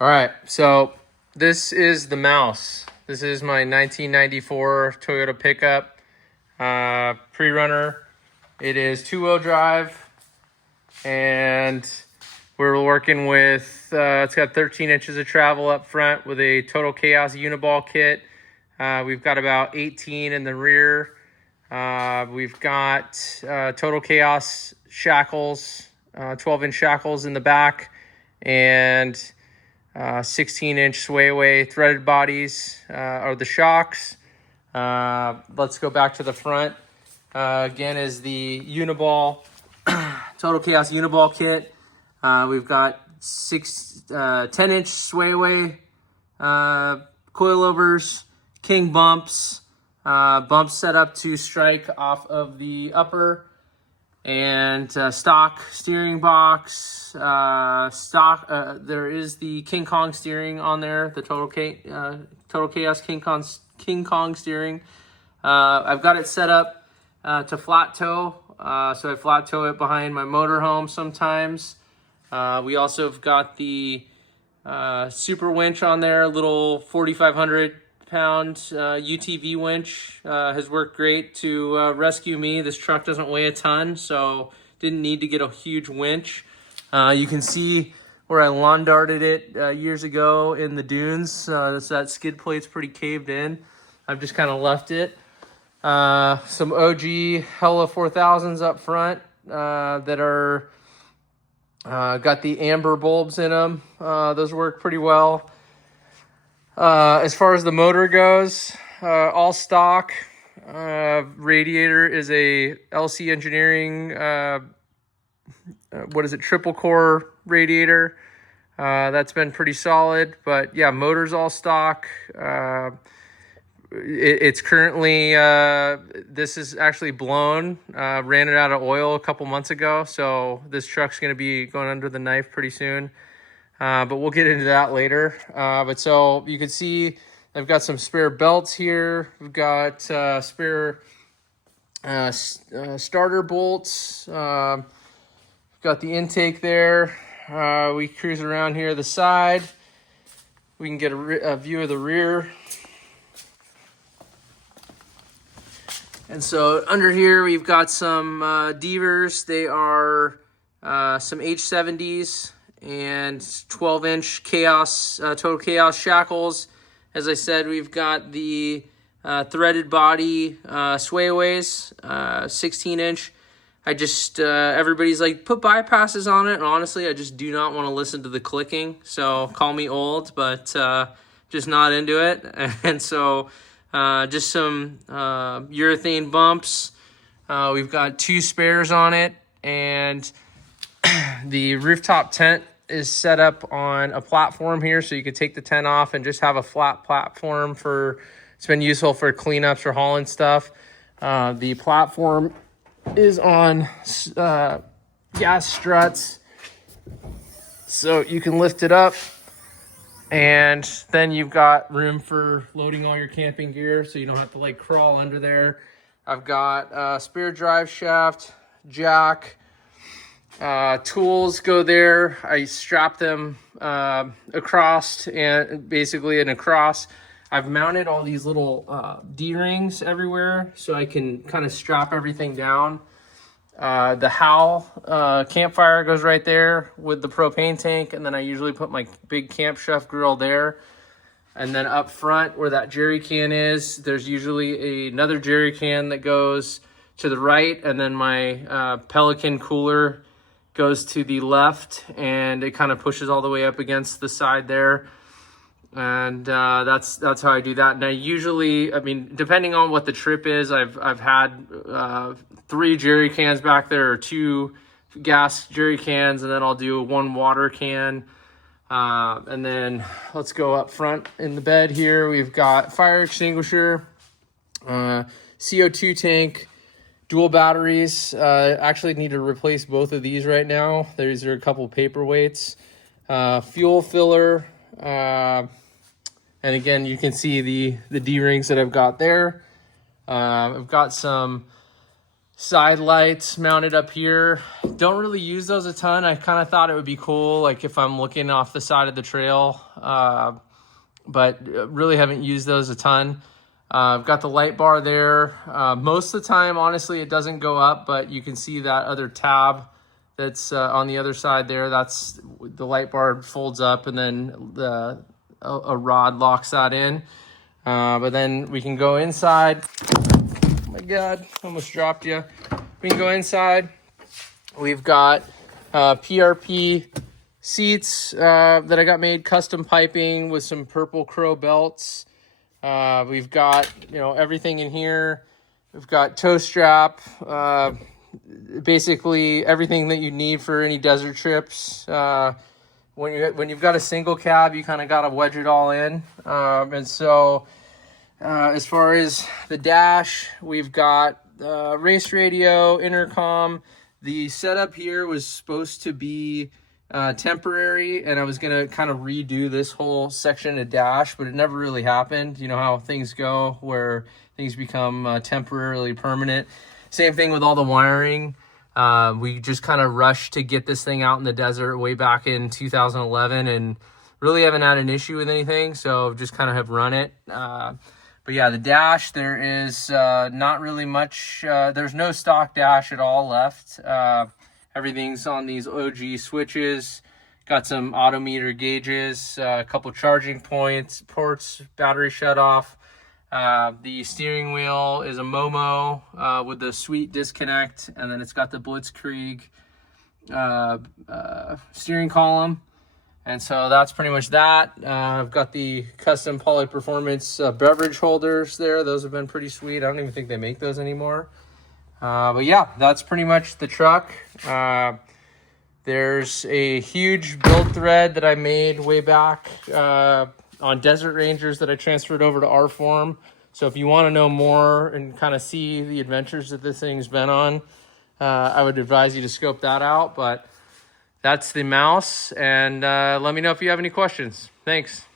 All right, so this is the Mouse. This is my 1994 Toyota pickup, Prerunner. It is two-wheel drive, and we're working with, it's got 13 inches of travel up front with a Total Chaos uniball kit. We've got about 18 in the rear. We've got Total Chaos shackles, 12-inch shackles in the back, and 16-inch sway-away threaded bodies are the shocks. Let's go back to the front. Again is the uniball, Total Chaos uniball kit. We've got 10-inch sway-away coilovers, king bumps, bumps set up to strike off of the upper, and stock steering box, there is the King Kong steering on there, the Total Chaos King Kong steering. I've got it set up to flat tow, so I flat tow it behind my motorhome sometimes. We also have got the super winch on there, little 4,500 pound UTV winch. Has worked great to rescue me. This truck doesn't weigh a ton, so didn't need to get a huge winch. You can see where I lawn darted it years ago in the dunes. So that skid plate's pretty caved in. I've just kind of left it. Some OG Hella 4000s up front that are got the amber bulbs in them. Those work pretty well. As far as the motor goes, all stock. Radiator is a LC Engineering, triple core radiator. That's been pretty solid, but yeah, motor's all stock. It's currently, this is actually blown, ran it out of oil a couple months ago. So this truck's going to be going under the knife pretty soon. But we'll get into that later. But so you can see I've got some spare belts here. We've got spare starter bolts. Got the intake there. We cruise around here the side. We can get a view of the rear. And so under here we've got some deavers. They are some H70s and 12-inch Chaos, Total Chaos shackles. As I said, we've got the threaded body swayaways, 16-inch. I just, everybody's like, put bypasses on it, and honestly, I just do not want to listen to the clicking, so call me old, but just not into it. And so just some urethane bumps. We've got 2 spares on it, and the rooftop tent is set up on a platform here, so you could take the tent off and just have a flat platform for, it's been useful for cleanups or hauling stuff. The platform is on gas struts, so you can lift it up, and then you've got room for loading all your camping gear, so you don't have to like crawl under there. I've got a spare drive shaft, jack, tools go there. I strap them across, and basically across. I've mounted all these little D-rings everywhere so I can kind of strap everything down. The Howl campfire goes right there with the propane tank, and then I usually put my big Camp Chef grill there. And then up front where that jerry can is, there's usually another jerry can that goes to the right, and then my Pelican cooler goes to the left, and it kind of pushes all the way up against the side there. And that's how I do that. And I usually, I mean, depending on what the trip is, I've had 3 jerry cans back there, or 2 gas jerry cans, and then I'll do 1 water can. And then let's go up front in the bed here. We've got fire extinguisher, CO2 tank, dual batteries. Actually need to replace both of these right now. These are a couple paperweights, fuel filler, and again, you can see the D-rings that I've got there. I've got some side lights mounted up here. Don't really use those a ton. I kind of thought it would be cool, like if I'm looking off the side of the trail, but really haven't used those a ton. I've got the light bar there. Most of the time, honestly, it doesn't go up, but you can see that other tab that's on the other side there. That's the light bar folds up, and then a rod locks that in. But then we can go inside. Oh my God, almost dropped you. We can go inside. We've got PRP seats that I got made, custom piping with some purple crow belts. We've got, everything in here. We've got toe strap, basically everything that you need for any desert trips. When you've got a single cab, you kind of got to wedge it all in. And so as far as the dash, we've got race radio, intercom. The setup here was supposed to be temporary, and I was going to kind of redo this whole section of dash, but it never really happened. You know how things go, where things become temporarily permanent. Same thing with all the wiring. We just kind of rushed to get this thing out in the desert way back in 2011, and really haven't had an issue with anything, so just kind of have run it. But yeah, the dash, there is not really much, there's no stock dash at all left. Everything's on these OG switches. Got some autometer gauges, a couple charging ports, battery shut off. The steering wheel is a Momo with the sweet disconnect, and then it's got the Blitzkrieg steering column. And so that's pretty much that. I've got the custom Poly Performance beverage holders there. Those have been pretty sweet. I don't even think they make those anymore. But yeah, that's pretty much the truck. There's a huge build thread that I made way back on Desert Rangers that I transferred over to R-Form. So if you want to know more and kind of see the adventures that this thing's been on, I would advise you to scope that out. But that's the mouse, and let me know if you have any questions. Thanks.